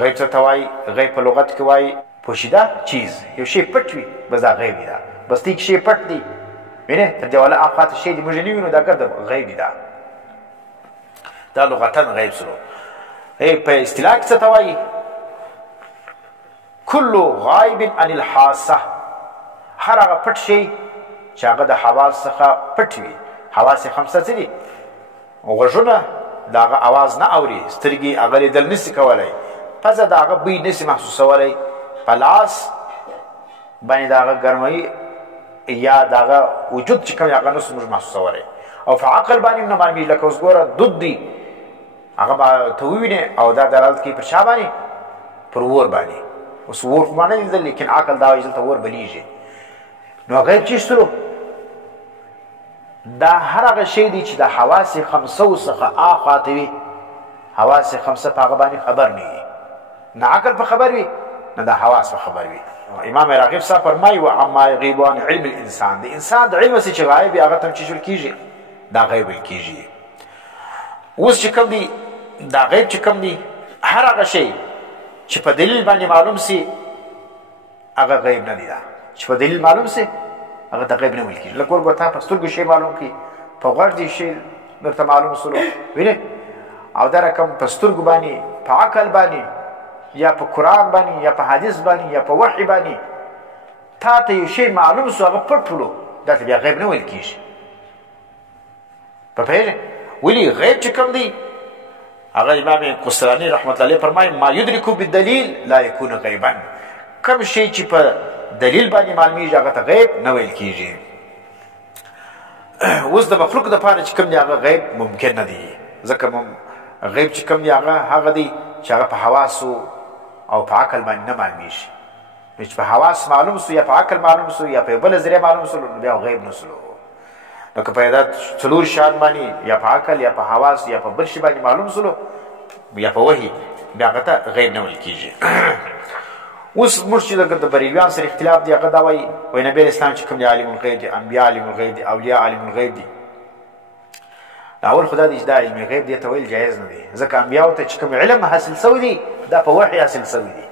غیب څه ته وایي؟ غیب په لغت کې وایي پوشیده چیز، یو شی پټ وي بس دا غیب دی. بس دی شی پټ دی، وینې تر دیواله اخواته شی دی موږ نه وینو، دا ګرد غیب دی. دا لغتاً غیب سلو. په اصطلاح کې څه ته وایي؟ کل غایب عن الحاسه، هر هغه پټ شی چې هغه د حواس څخه پټ وي. حواس خمسه څه دي؟ غوږونه د هغه اواز نه اوري، سترګې هغه لیدل نسي کولی، پزه د هغه بوی نسي محسوسولی، په لاس باندې د هغه ګرمۍ یا د هغه وجود چې کوم هغه نسو موږ محسوسولی، او په عقل باندې هم نه معلومېږي. لکه اوس ګوره دود دی، هغه به ته ووینې او دا دلالت کوي پر چا باندې؟ پر اور باندې. اوس اور خو ما نه لیدل، لیکن عقل دا وایي دلته اور بلیږي. نو غیب چې شتلو دا هر هغه شی دی چې د حواس خمسو څخه اخواته وي. حواس خمسه په هغه باندې خبر نه وي، نه عقل په خبر وي نه د حواس په خبر وي. امام راغب صاحب فرمایي وعما یغیب عن علم الانسان، د انسان د علم څه چې غایب وي هغه ته هم چې شول کېږي دا غیب ویل کېږي. اوس چې کوم دی دا غیب چې کوم دی، هر هغه شی چې په دلیل باندې معلوم سي هغه غیب نه دی. دا چې په دلیل معلوم سي هغه د غیب نه ویل کېږي. لکه ورته تا په سترګو شی معلوم کړي، په غوږ دې شی درته معلوم سلو، وینې، او دا رقم په سترګو باندې، په عقل باندې، یا په قرآن باندې، یا په حدیث باندې، یا په وحی باندې تا ته یو شی معلوم سو هغه پټ ټولو، دا ته بیا غیب نه ویل کېږي. په پوهېږې؟ ولې غیب چې کوم دی هغه امام قسطلاني رحمت الله علیه فرمایي ما یدرکو بالدلیل لا یکون غیبا، کوم شی چې په دلیل باندې معلومیږي هغه ته غیب نه ویل کېږي. اوس د مخلوق دپاره چې کوم دی هغه غیب ممکن نه دی، ځکه غیب چې کوم دی هغه دی چې هغه په حواسو او په عقل باندې نه معلومیږي. چې په حواس معلوم سو یا په عقل معلوم سو یا په بله ذریعه معلوم سو نو بیا غیب نه سلو. نو که په دا څلور شیان باندې یا په عقل یا په حواس یا په بل شي باندې معلوم سلو یا په وحي، بیا هغه ته غیب نه ویل کېږي. اوس موږ چې د بریلویان سره اختلاف دی، هغه دا وایي نبی اسلام چې کوم دی عالم الغیب دی، انبیا عالم الغیب دی، اولیاء عالم الغیب دی. اول خدا دې چې دا علم غیب دی ته ویل جایز نه دی، ځکه انبیاو ته چې کوم علم حاصل سوی دی دا په وحي حاصل سوی دی.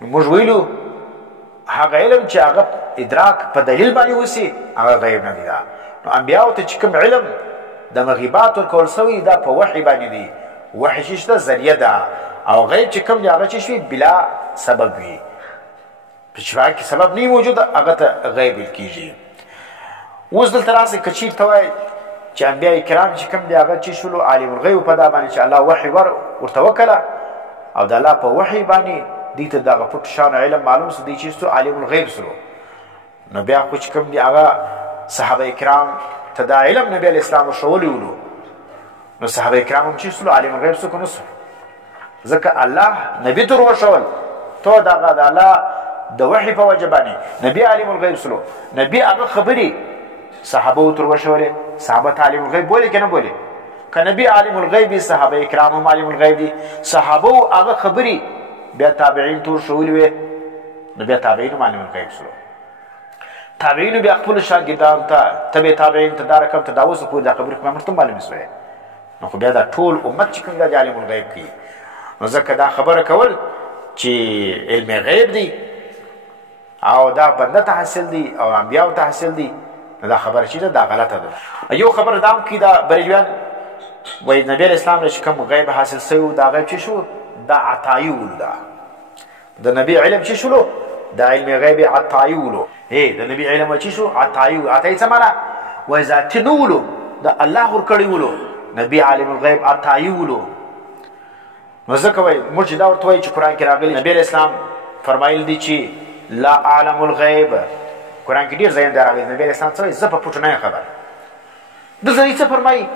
موږ ویلو هغه علم چې هغه ادراک په دلیل باندې وسی هغه غیب نه دی. دا نو انبیاو ته چې کوم علم د مغیبات ورکول سوی دا په وحي باندې دی. وحي چې شته ذریعه ده، او غیب چې کوم دی هغه چې شوي بلا سبب وي، په شفا کې سبب نه موجود هغه ته غیب ویل کېږي. اوس دلته راسئ که چېرته وایي چې انبیا کرام چې کوم دی هغه چې شولو عالم الغیب په دا باندې چې الله وحي ورته وکړه او د الله په وحي باندې دوی ته دغه پټ شان علم معلوم سو، دوی چې سو عالم الغیب سلو. نو بیا خو چې کوم دی هغه صحابه کرام ته دا علم نبی علیه السلام ورښولی ولو، نو صحابه کرام هم چې سلو عالم الغیب سو که نه سو، ځکه الله نبي ته ورښول تو دغه د الله د وحي په وجه باندې نبي عالم الغیب سلو. نبي هغه خبرې صحابه ورته ورښولې، صحابه ته عالم الغیب بولي که نه بولي؟ که نبي عالم الغیب دي صحابه کرام هم عالم الغیب دي، صحابه هغه خبرې بیا تابعین ته ورښولې وې، نو بیا تابعین هم عالم الغیب سلو. تابعینو بیا خپلو شاګردانو ته تبع تابعین ته دا رقم ته دا اوسه پورې دا خبرې خو مرته معلومې سوې، نو خو بیا دا ټول امت چې کوم دا د عالم الغیب کوي. نو ځکه دا خبره کول چې علم غیب دی او دا بنده ته حاصل دی او انبیاو ته حاصل دی، نو دا خبره چې ده دا غلطه ده. یو خبره دا هم کوي دا بریلویان وایي نبي علیه السلام نه چې کوم غیب حاصل سوی دا غیب چې شو دا عطایي ولو، دا د نبي علم چې شولو دا علم غیب عطایي ولو. د نبي علم چې شو عطایي ولو. عطایي څه معنا؟ وایي ذاتي نه ولو، د الله ورکړی ولو، نبي عالم الغیب عطایي ولو. نو ځکه وایي موږ دا ورته وایي چې قرآن کې راغلي نبي علیه السلام فرمایل دي چې لا اعلم الغیب، قرآن کې ډېر ځایونه دی راغلي نبي علیه السلام څه وایي زه په پټو نه یم خبر. دلته څه فرمایي؟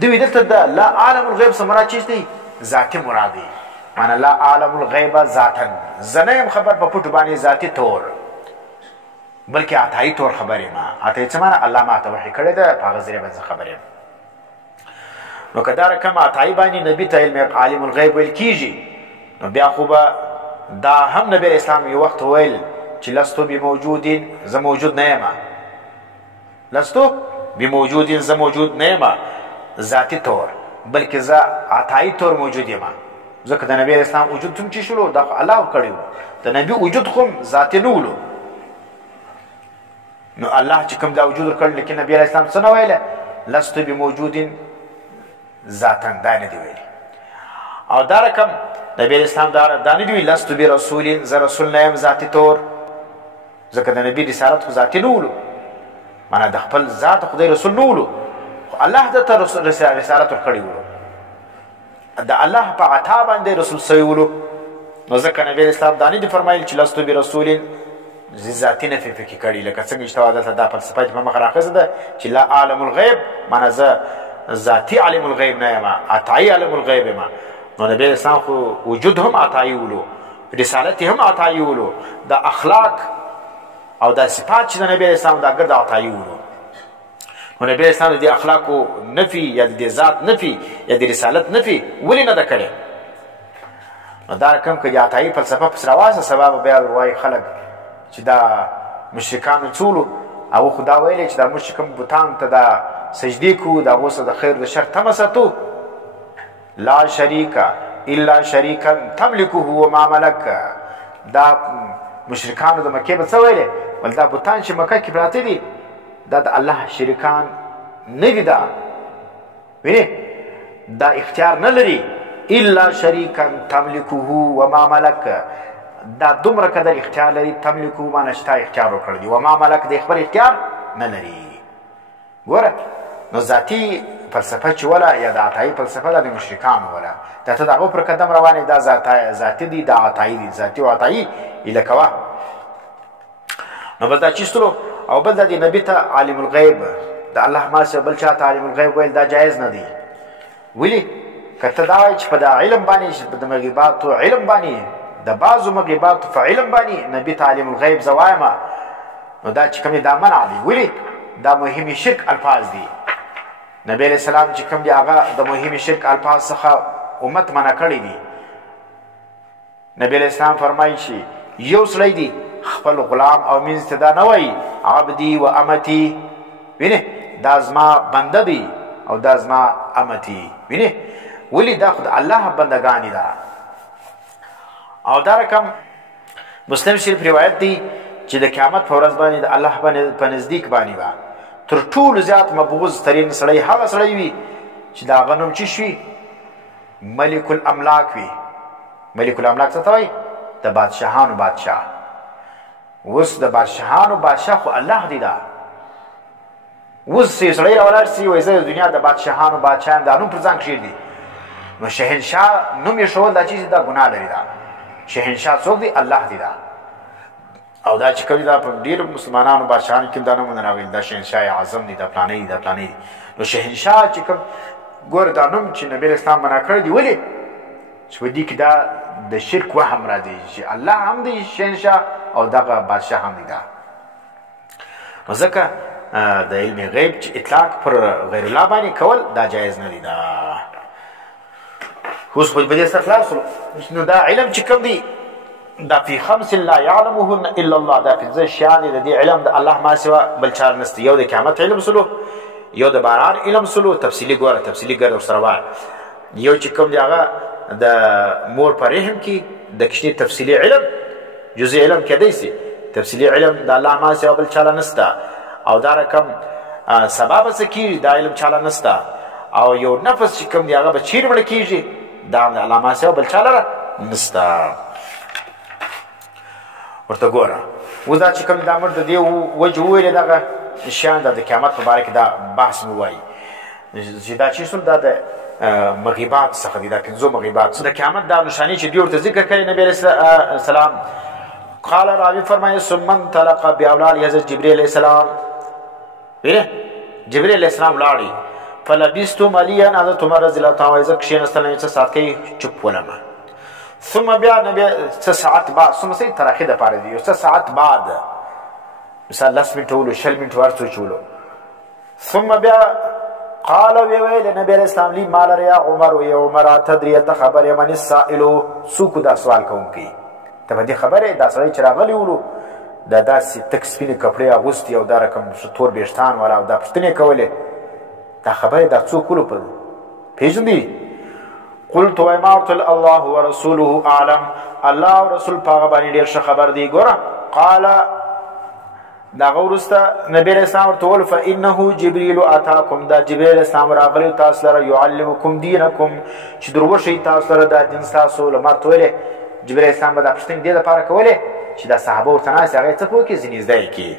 دوی دلته د لا اعلم الغیب څه مراد چې دی ذاتي مراد دی، معنی لا اعلم الغیب ذاتا، زه نه یم خبر په پټو باندې ذاتي طور، بلکې عطایي طور خبر یم. عطایي څه معنی؟ الله ما ته وحي کړی ده په هغه ذریعه باندې زه خبر یم. نو که دا رقم عطایي باندې نبي ته علم عالم الغیب ویل کېږي، نو بیا خو به دا هم نبي اسلام یو وخت ویل چې لستو بموجودین، زه موجود نه یم، لستو بموجودین، زه موجود نه یم ذاتي طور، بلکې زه عطایي طور موجود یم. ځکه د نبی اسلام وجود هم چې شلو دا الله کړی و د نبی وجود خو ذاتي نه ولو نو الله چې کوم دا وجود کړ لیکن نبی اسلام څه نه ویله لست بموجود ذاتا دا نه دی ویلي او دا رقم نبی اسلام دا نه دی ویلي لست برسول زه رسول نه یم ذاتي طور ځکه د نبی رسالت خو ذاتي نه ولو معنا د خپل ذات خدای رسول نه ولو خو الله دته رسالت ورکړی ولو د الله په عطا باندې رسول سوی ولو نو ځکه نبی اسلام دا نه دی فرمایل چې لست برسول ذاتي نفي پکې کړي لکه څنګه چې دلته دا فلسفه په مخ راخذ ده چې لا عالم الغیب معنا زه ذاتي عالم الغیب نه یم عطایي عالم الغیب یم نو نبی اسلام خو وجود هم عطایي ولو رسالت هم عطایي ولو د اخلاق او د صفات چې د نبی اسلام دا ګرد عطایي ولو نو نبی اسلام د اخلاقو نفي یا د ذات نفي یا د رسالت نفي ولې نه ده کړې نو دا کوم کې عطایي فلسفه پس راوازه سبب بیا وایي خلک چې دا مشرکانو څولو او خدا ویلی چې دا مشرکان بوتان ته دا سجدې کو دا اوس د خیر د شر تمه ساتو لا شریک الا شریکا تملکه وما ملک دا مشرکانو د مکې به څه ویلې ول دا بوتان چې مکه کې پراته دي دا د الله شریکان نه دي دا وینې دا اختیار نه لري الا شریکا تملکه وما ملک دا دومره قدر اختیار لري تملکو معنی شته اختیار وکړ دي وما ملک د خبر اختیار نه لري ګوره نو ذاتي فلسفه چې ولا یا د عطایي فلسفه د مشرکانو ولا دا ته دغه پر قدم روانه دا ذاتي دي دا عطایي دي ذاتي او عطایي الکوا نو بل دا چیستلو او بل دا دی نبی ته عالم الغیب د الله ما سره بل چاته عالم الغیب ویل دا جایز نه دی ولی کته دا چې په دا علم باندې د مغیبات علم باندې د بعضو مغیبات په علم باندې نبی تعلیم الغیب زوایما نو دا چې کوم دا منع دی ولی دا مهمي شرک الفاظ دي نبی علیہ السلام چې کوم دی هغه د مهمي شرک الفاظ څخه امت منع کړی دي نبی علیہ السلام فرمایي چې یو سړی دی خپل غلام او مینځ ته دا نه وایي عبدي و امتي وینې دا زما بنده دی او دا زما امتي وینې ولی دا خود الله بندگانی دا او دا رقم مسلم شریف روایت دی چې د قیامت په ورځ باندې د الله په نزدیک باندې با تر ټولو زیات مبغوض ترین سړی هغه سړی وي چې د هغه نوم چې شي ملک الاملاک وي ملک الاملاک څه ته وایي د بادشاهانو بادشاه اوس د بادشاهانو بادشاه خو الله دی دا اوس یې سړی راولاړ سي وایي زه د دنیا د بادشاهانو بادشاه یم دا نوم پر ځان کښېږدي نو شهنشاه نوم یې ښول دا چیز دا ګناه لري دا شهنشاه څوک دی الله دی دا او دا چې کوي دا په ډېرو مسلمانانو بادشاهانو کې دا نومونه راغلي دا شهنشاه اعظم دی دا فلانی دی دا فلانی دی نو شهنشاه چې کوم ګوره دا نوم چې نبی اسلام منع کړی دی ولې چې په دې کې دا د شرک وهم راځي چې الله هم دی شهنشاه او دغه بادشاه هم دی دا نو ځکه د علم غیب چې اطلاق پر غیر الله باندې کول دا جایز نه دی دا اوس خو به دې سره خلاص نو دا علم چې کوم دی دا فی خمس لا یعلمهن الا الله دا پنځه شیان د دې علم د الله ما سوا بل چار نسته یو د قیامت علم سلو یو د باران علم سلو تفصیلی ګوره تفصیلی ګر سره وای یو چې کوم دی هغه د مور په رحم کې د کشنی تفصیلی علم جزئی علم کېدای سي تفصیلی علم د الله ما سوا بل چاله نسته او دا رقم سبب څه کیږي دا علم چاله نسته او یو نفس چې کوم دی هغه به چیر وړ کیږي دا د الله ما سوا بل چاله نسته ورته ګوره اوس دا چې کوم دا امر د دې وجه وویلې دغه شیان د قیامت په باره کې دا بحث مو وایي چې دا چې څه دا د مغیبات څخه دي دا پنځو مغیبات د قیامت دا نښانې چې دوی ورته ذکر کړي نبی علیه السلام قال راوي فرمایي ثم انطلق باولاد حضرت جبرئیل علیه السلام جبرئیل علیه السلام لاړی فلبثت مليا حضرت عمر رضی الله تعالی عنہ کښېنستل څه ساعت کې چوپ ولمه ثم بیا نبی څه ساعت بعد ثم سي تراخي د پاره دی څه ساعت بعد مثال 10 منټه ولو 10 منټه ورته چولو ثم بیا قال ویل نبی اسلام لی مال ریا عمر یا عمر تدری ته خبر من السائل سوق دا سوال کوونکی ته دې خبره دا سړی چې راغلی ولو دا داسې تک سپینې کپړې اغوستي او دا رقم تور بیشتان والا او دا پوښتنې کولې دا خبره دا څوک ولو په پیژندې قلت وما ورتل الله ورسوله اعلم، الله او رسول پاغه باندې ډیر ښه خبر دی. ګوره قال دا غورسته نبی علیہ السلام ورته ول فانه جبريل اتاکم، دا جبريل علیہ السلام راغلی تاسو لره يعلمکم دینکم چې دروشي تاسو لره دا دین تاسو لمرته ویلې. جبريل علیہ السلام دا پښتنه دې لپاره کوله چې دا صحابه ورته نه هغه څه پوکي زنیزدای کی